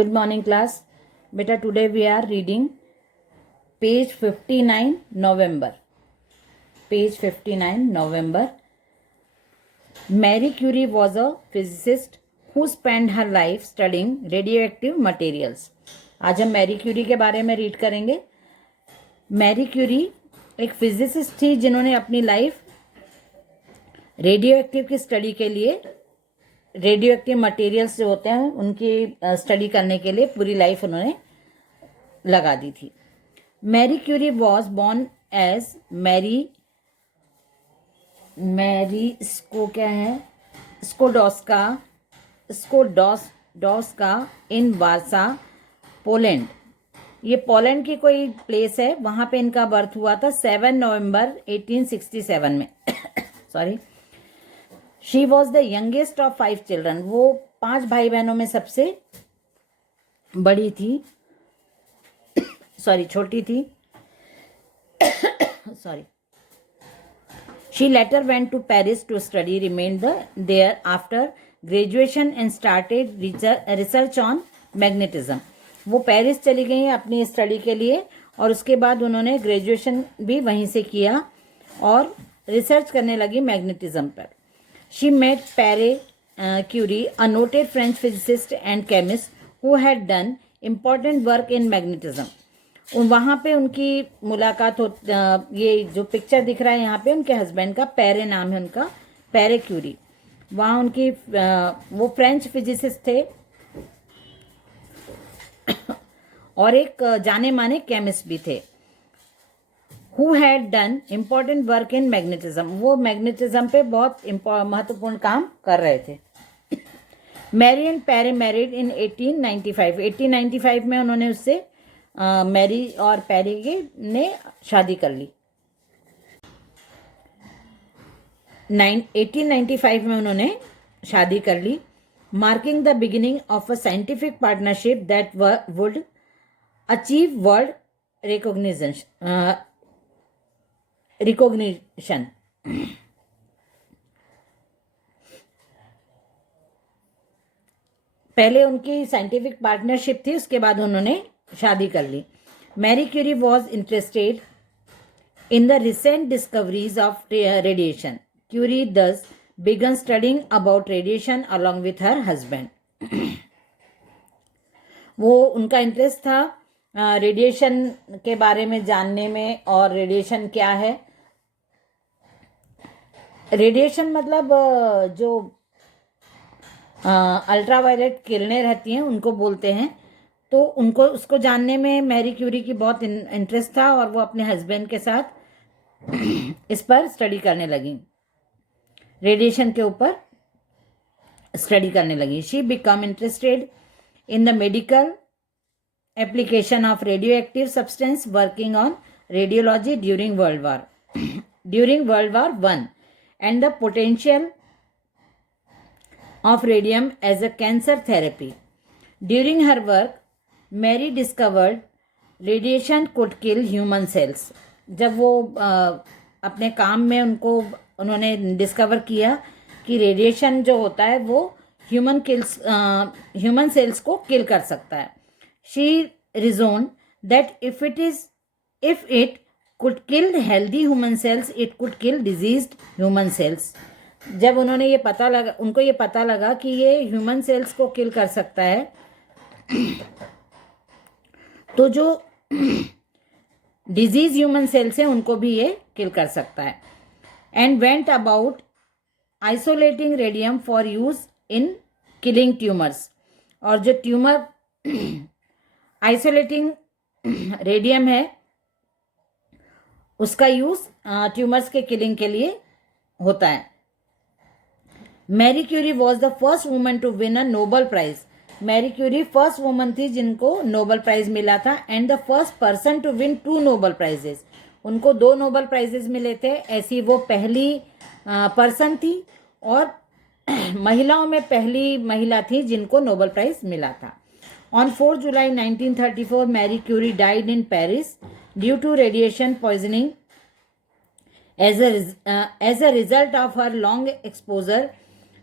Good morning class. Beta, today we are reading page 59 November. Page 59 November. Marie Curie was a physicist who spent her life studying radioactive materials. आज हम Mary Curie के बारे में read करेंगे. Marie Curie एक physicist थी जिन्होंने अपनी लाइफ रेडियो एक्टिव की स्टडी के लिए, रेडियो एक्टिव मटेरियल्स जो होते हैं उनकी स्टडी करने के लिए पूरी लाइफ उन्होंने लगा दी थी. Marie Curie was born as Marie Sklodowska in Warsaw, Poland. ये पोलैंड की कोई प्लेस है, वहाँ पे इनका बर्थ हुआ था 7 नवंबर 1867 में. Sorry. She was the youngest of 5 children. वो 5 भाई बहनों में सबसे बड़ी थी, छोटी थी. Sorry. She later went to Paris to study, remained there after graduation and started research on magnetism. वो पेरिस चली गई अपनी स्टडी के लिए और उसके बाद उन्होंने ग्रेजुएशन भी वहीं से किया और रिसर्च करने लगी मैग्नेटिज्म पर. She met Pierre Curie, a noted French physicist and chemist who had done important work in magnetism. वहाँ पे उनकी मुलाकात हो. ये जो पिक्चर दिख रहा है यहाँ पे उनके हस्बैंड का, पैरे नाम है उनका, पैरे क्यूरी. वहाँ उनकी वो फ्रेंच फिजिसिस्ट थे और एक जाने माने केमिस्ट भी थे. Who had done important work in magnetism. वो मैग्नेटिज्म पे बहुत महत्वपूर्ण काम कर रहे थे. मैरी एंड पैरे मैरिड इन 1895. 1895 में उन्होंने उससे मैरी और पैरे ने शादी कर ली. 1895 में उन्होंने शादी कर ली, marking the beginning of a scientific partnership that would achieve world recognition. पहले उनकी साइंटिफिक पार्टनरशिप थी, उसके बाद उन्होंने शादी कर ली. Marie Curie was interested in the recent discoveries of radiation. Curie thus began studying about radiation along with her husband. वो उनका इंटरेस्ट था रेडिएशन के बारे में जानने में. और रेडिएशन क्या है? रेडिएशन मतलब जो अल्ट्रावायलेट किरणें रहती हैं उनको बोलते हैं. तो उनको उसको जानने में मैरी क्यूरी की बहुत इंटरेस्ट था और वो अपने हस्बैंड के साथ इस पर स्टडी करने लगी, रेडिएशन के ऊपर स्टडी करने लगी. She become interested in the medical application of radio active substance, working on radiology during world war one and the potential of radium as a cancer therapy. During her work, Mary discovered radiation could kill human cells. जब वो अपने काम में उन्होंने discover किया कि radiation जो होता है वो ह्यूमन सेल्स को किल कर सकता है. She reasoned that if it could kill healthy human cells, it could kill diseased human cells. जब उन्होंने उनको ये पता लगा कि ये ह्यूमन सेल्स को किल कर सकता है, तो जो डिजीज ह्यूमन सेल्स हैं उनको भी ये किल कर सकता है. And went about isolating radium for use in killing tumours. और जो ट्यूमर आइसोलेटिंग रेडियम है उसका यूज ट्यूमर्स के किलिंग के लिए होता है. Marie Curie was the first woman to win a Nobel prize. Marie Curie first woman थी जिनको नोबल प्राइज मिला था. And the first person to win 2 Nobel prizes. उनको 2 नोबल प्राइजेस मिले थे. ऐसी वो पहली पर्सन थी और महिलाओं में पहली महिला थी जिनको नोबल प्राइज मिला था. On 4 July 1934 Marie Curie died in Paris due to radiation poisoning as a result of her long exposure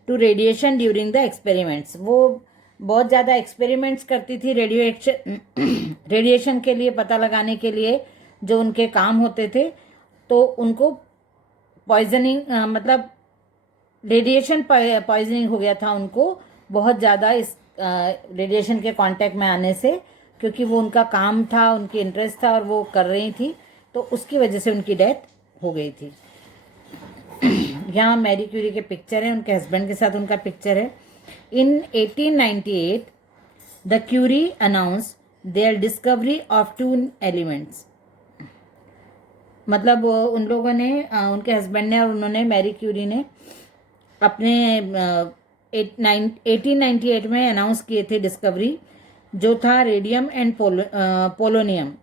to radiation during the experiments. वो बहुत ज़्यादा एक्सपेरिमेंट्स करती थी रेडिएशन के लिए, पता लगाने के लिए जो उनके काम होते थे। तो उनको पॉइजनिंग मतलब रेडिएशन पॉइजनिंग हो गया था उनको, बहुत ज़्यादा इस रेडिएशन के कांटेक्ट में आने से, क्योंकि वो उनका काम था, उनकी इंटरेस्ट था और वो कर रही थी, तो उसकी वजह से उनकी डेथ हो गई थी। यहाँ मैरी क्यूरी के पिक्चर है, उनके हस्बैंड के साथ उनका पिक्चर है। In 1898 the Curie announce their discovery of 2 elements. मतलब उन लोगों ने उनके हस्बैंड ने और उन्होंने, मैरी क्यूरी ने अपने 1898 में अनाउंस किए थे डिस्कवरी, जो था radium and polonium.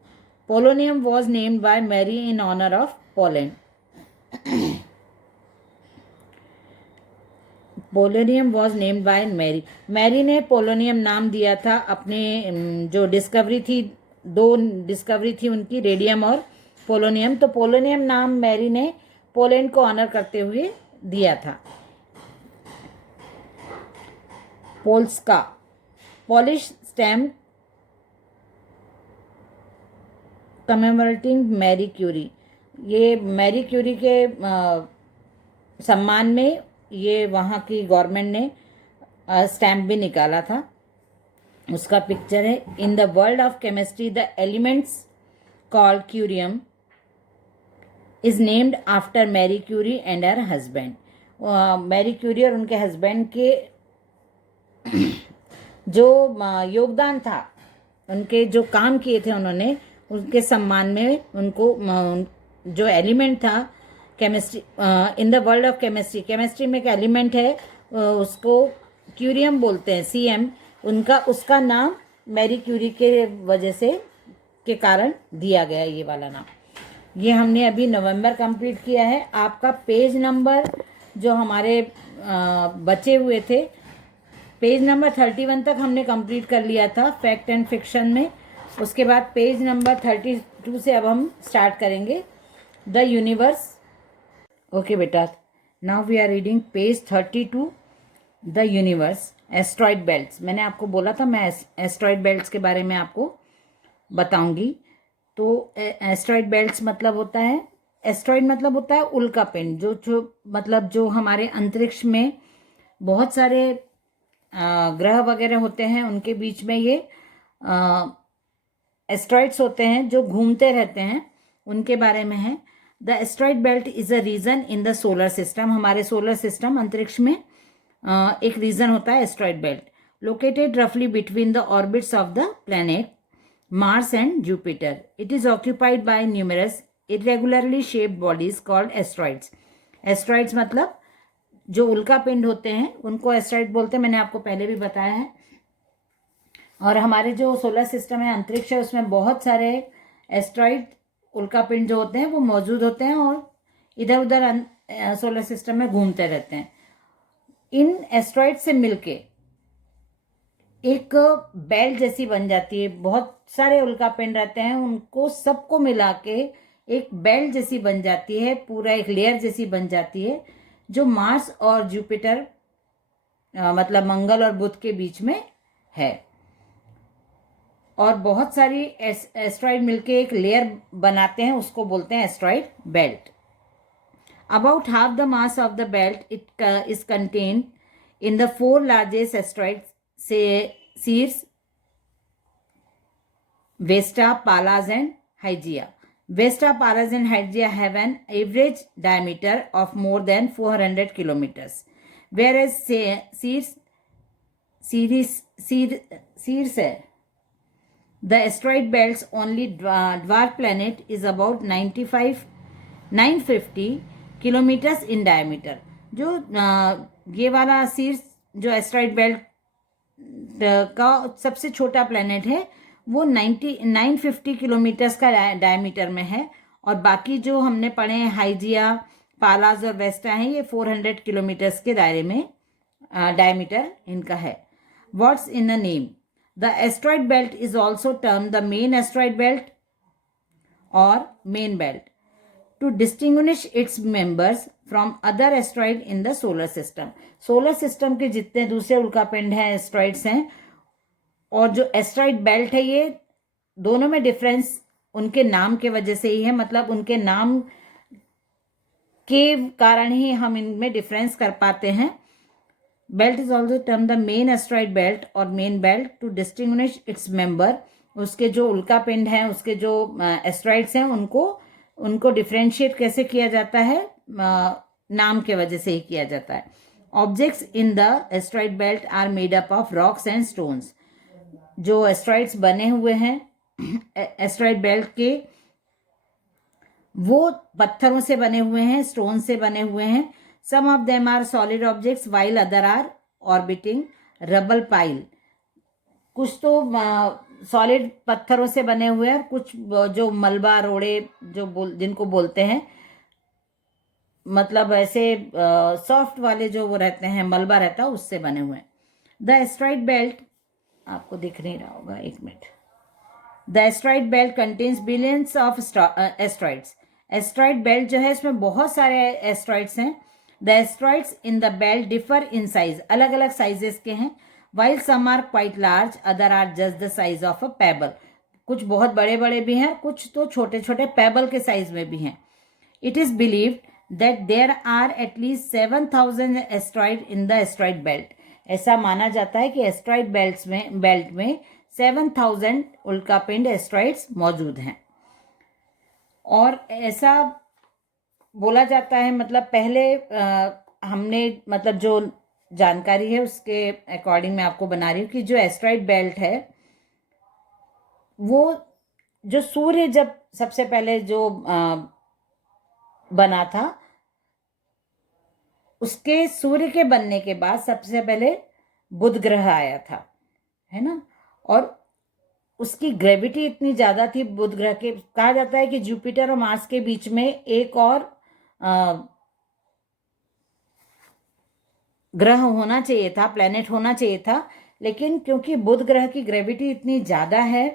Polonium was named by Marie in honour of Poland. Polonium was named by Marie. Marie ने पोलोनियम नाम दिया था अपने जो डिस्कवरी थी, 2 डिस्कवरी थी उनकी, रेडियम और पोलोनियम। तो पोलोनियम नाम मैरी ने पोलैंड को ऑनर करते हुए दिया था। Polska Polish stamp commemorating Marie Curie. ये मैरी क्यूरी के सम्मान में ये वहाँ की गवर्नमेंट ने स्टैम्प भी निकाला था। उसका पिक्चर है। In the world of chemistry the elements called curium is named after Marie Curie and her husband. Marie Curie और उनके हस्बैंड के जो योगदान था, उनके जो काम किए थे उन्होंने, उनके सम्मान में उनको जो एलिमेंट था chemistry, in the world of chemistry, chemistry में एक एलिमेंट है उसको क्यूरियम बोलते हैं, CM, उनका उसका नाम मैरी क्यूरी के वजह से के कारण दिया गया ये वाला नाम। ये हमने अभी नवंबर कंप्लीट किया है। आपका पेज नंबर जो हमारे बचे हुए थे, पेज नंबर 31 तक हमने कंप्लीट कर लिया था फैक्ट एंड फिक्शन में। उसके बाद पेज नंबर 32 से अब हम स्टार्ट करेंगे द यूनिवर्स। ओके बेटा, now we are reading page 32 the universe asteroid belts. मैंने आपको बोला था मैं एस्ट्रॉइड बेल्ट्स के बारे में आपको बताऊंगी। तो एस्ट्रॉइड बेल्ट्स मतलब होता है, एस्ट्रॉइड मतलब होता है उल्का पिंड, जो मतलब जो हमारे अंतरिक्ष में बहुत सारे ग्रह वगैरह होते हैं, उनके बीच में ये एस्ट्रॉइड्स होते हैं जो घूमते रहते हैं, उनके बारे में है। The asteroid belt is a region in the solar system. हमारे सोलर सिस्टम अंतरिक्ष में एक रीजन होता है एस्ट्रॉइड बेल्ट। लोकेटेड रफली between the orbits of the planet Mars and Jupiter. It is occupied by numerous irregularly shaped bodies called asteroids. Asteroids मतलब जो उल्का पिंड होते हैं उनको एस्ट्रॉइड बोलते हैं, मैंने आपको पहले भी बताया है। और हमारे जो सोलर सिस्टम है, अंतरिक्ष है, उसमें बहुत सारे एस्ट्रॉइड उल्का पिंड जो होते हैं वो मौजूद होते हैं और इधर उधर सोलर सिस्टम में घूमते रहते हैं। इन एस्ट्रॉइड से मिलके एक बेल्ट जैसी बन जाती है। बहुत सारे उल्का पिंड रहते हैं, उनको सबको मिला के एक बेल्ट जैसी बन जाती है, पूरा एक लेयर जैसी बन जाती है, जो मार्स और जुपिटर मतलब मंगल और बुध के बीच में है। और बहुत सारी एस्ट्रॉइड मिलके एक लेयर बनाते हैं, उसको बोलते हैं asteroid belt. About half the mass of the belt it is contained in the 4 largest asteroids से Ceres, Vesta, Pallas and Hygiea. Vesta, Paras and Hygeia have an average diameter of more than 400 kilometers, whereas Ceres, the asteroid belt's only dwarf planet, is about 950 kilometers in diameter. जो ये वाला सीर्स जो asteroid belt का सबसे छोटा planet है वो 950 kilometres का डायमीटर में है, और बाकी जो हमने पढ़े हैं हाइजिया, पालास और वेस्टा हैं, ये 400 किलोमीटर्स के दायरे में डायमीटर इनका है। What's in the name? The asteroid belt is also term the main asteroid belt or main belt to distinguish its members from other asteroid in the solar system. Solar system के जितने दूसरे उल्कापिंड हैं, asteroids हैं, और जो asteroid belt है ये दोनों में डिफरेंस उनके नाम के वजह से ही है, मतलब उनके नाम के कारण ही हम इनमें डिफरेंस कर पाते हैं। Belt is also term the main asteroid belt or main belt to distinguish its member. उसके जो उल्का पिंड हैं, उसके जो एस्ट्रॉइड्स हैं, उनको डिफ्रेंशिएट कैसे किया जाता है, नाम के वजह से ही किया जाता है। Objects in the asteroid belt are made up of rocks and stones. जो एस्ट्रॉइड्स बने हुए हैं एस्ट्रॉइड बेल्ट के, वो पत्थरों से बने हुए हैं, स्टोन से बने हुए हैं। Some of them are solid objects while other are orbiting rubble pile. कुछ तो सॉलिड पत्थरों से बने हुए हैं और कुछ जो मलबा रोड़े जिनको बोलते हैं, मतलब ऐसे सॉफ्ट वाले जो वो रहते हैं, मलबा रहता है, उससे बने हुए हैं। द एस्ट्रॉइड बेल्ट, आपको दिख नहीं रहा होगा, एक minute. The asteroid belt contains billions of asteroids. Asteroid belt जो है इसमें बहुत सारे एस्ट्रॉइड्स हैं। The asteroids in the belt differ in size, अलग अलग साइजेस के हैं। While some are quite large, other are just the size of a pebble. कुछ बहुत बड़े बड़े भी हैं, कुछ तो छोटे छोटे पेबल के साइज में भी हैं। It is believed that there are at least 7,000 asteroid in the asteroid belt. ऐसा माना जाता है कि एस्ट्रॉइड बेल्ट में 7,000 उल्कापिंड एस्ट्रॉइड्स मौजूद हैं। और ऐसा बोला जाता है, मतलब पहले हमने, मतलब जो जानकारी है उसके अकॉर्डिंग मैं आपको बना रही हूँ कि जो एस्ट्रॉइड बेल्ट है वो जो सूर्य जब सबसे पहले जो बना था, उसके सूर्य के बनने के बाद सबसे पहले बुध ग्रह आया था, है ना। और उसकी ग्रेविटी इतनी ज़्यादा थी बुध ग्रह के, कहा जाता है कि जुपिटर और मार्स के बीच में एक और ग्रह होना चाहिए था, प्लेनेट होना चाहिए था, लेकिन क्योंकि बुध ग्रह की ग्रेविटी इतनी ज़्यादा है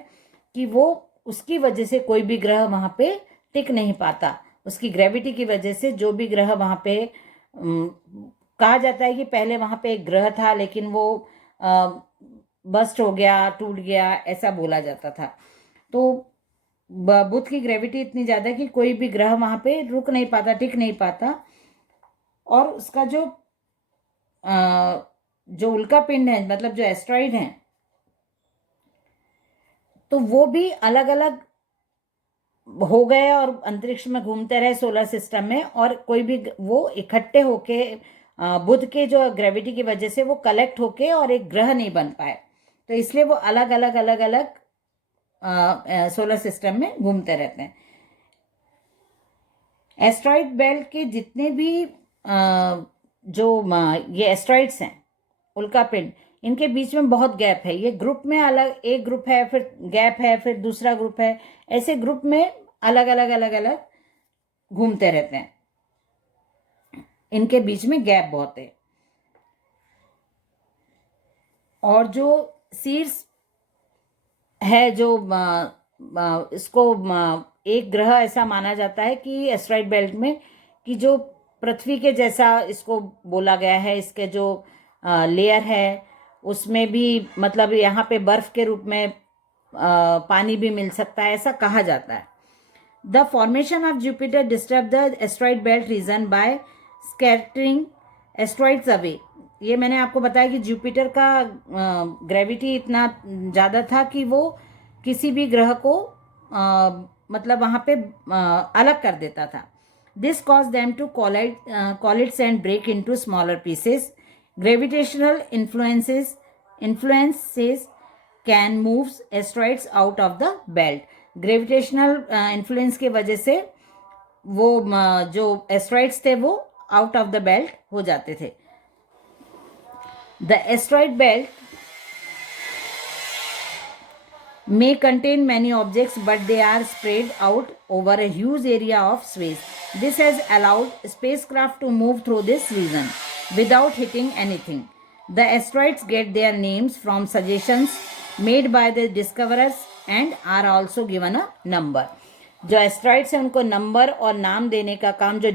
कि वो, उसकी वजह से कोई भी ग्रह वहाँ पे टिक नहीं पाता। उसकी ग्रेविटी की वजह से जो भी ग्रह वहाँ पे, कहा जाता है कि पहले वहाँ पे एक ग्रह था लेकिन वो बस्ट हो गया, टूट गया, ऐसा बोला जाता था। तो बुध की ग्रेविटी इतनी ज़्यादा कि कोई भी ग्रह वहाँ पे रुक नहीं पाता, टिक नहीं पाता। और उसका जो उल्का पिंड है, मतलब जो एस्ट्रॉइड हैं, तो वो भी अलग अलग हो गए और अंतरिक्ष में घूमते रहे सोलर सिस्टम में, और कोई भी वो इकट्ठे होके बुध के जो ग्रेविटी की वजह से वो कलेक्ट होके और एक ग्रह नहीं बन पाए, तो इसलिए वो अलग अलग सोलर सिस्टम में घूमते रहते हैं। एस्ट्रॉइड बेल्ट के जितने भी ये एस्ट्रॉइड्स हैं, उल्कापिंड, इनके बीच में बहुत गैप है। ये ग्रुप में अलग, एक ग्रुप है, फिर गैप है, फिर दूसरा ग्रुप है, ऐसे ग्रुप में अलग अलग घूमते रहते हैं। इनके बीच में गैप बहुत है। और जो सीड्स है, जो इसको एक ग्रह ऐसा माना जाता है कि एस्ट्रॉइड बेल्ट में, कि जो पृथ्वी के जैसा इसको बोला गया है, इसके जो लेयर है उसमें भी, मतलब यहाँ पे बर्फ के रूप में पानी भी मिल सकता है, ऐसा कहा जाता है। The formation of Jupiter disturb the asteroid belt region by scattering asteroids away. ये मैंने आपको बताया कि जुपिटर का ग्रेविटी इतना ज़्यादा था कि वो किसी भी ग्रह को मतलब वहाँ पे अलग कर देता था। This cause them to collides and break into smaller pieces. Gravitational influences can moves asteroids out of the belt. Gravitational influence की वजह से वो जो एस्ट्रॉइड्स थे वो आउट ऑफ द बेल्ट हो जाते थे। The asteroid belt may contain many objects, but they are spread out over a huge area of space. This has allowed spacecraft to move through this region without hitting anything. The asteroids get their names from suggestions made by the discoverers and are also given a number. जो asteroids हैं उनको number और नाम देने का काम जो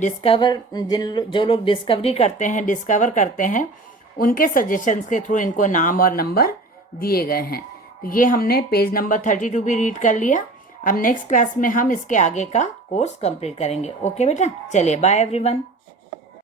लोग डिस्कवर करते हैं, उनके सजेशंस के थ्रू इनको नाम और नंबर दिए गए हैं। ये हमने पेज नंबर 32 भी रीड कर लिया। अब नेक्स्ट क्लास में हम इसके आगे का कोर्स कंप्लीट करेंगे। ओके बेटा, चलिए बाय एवरीवन।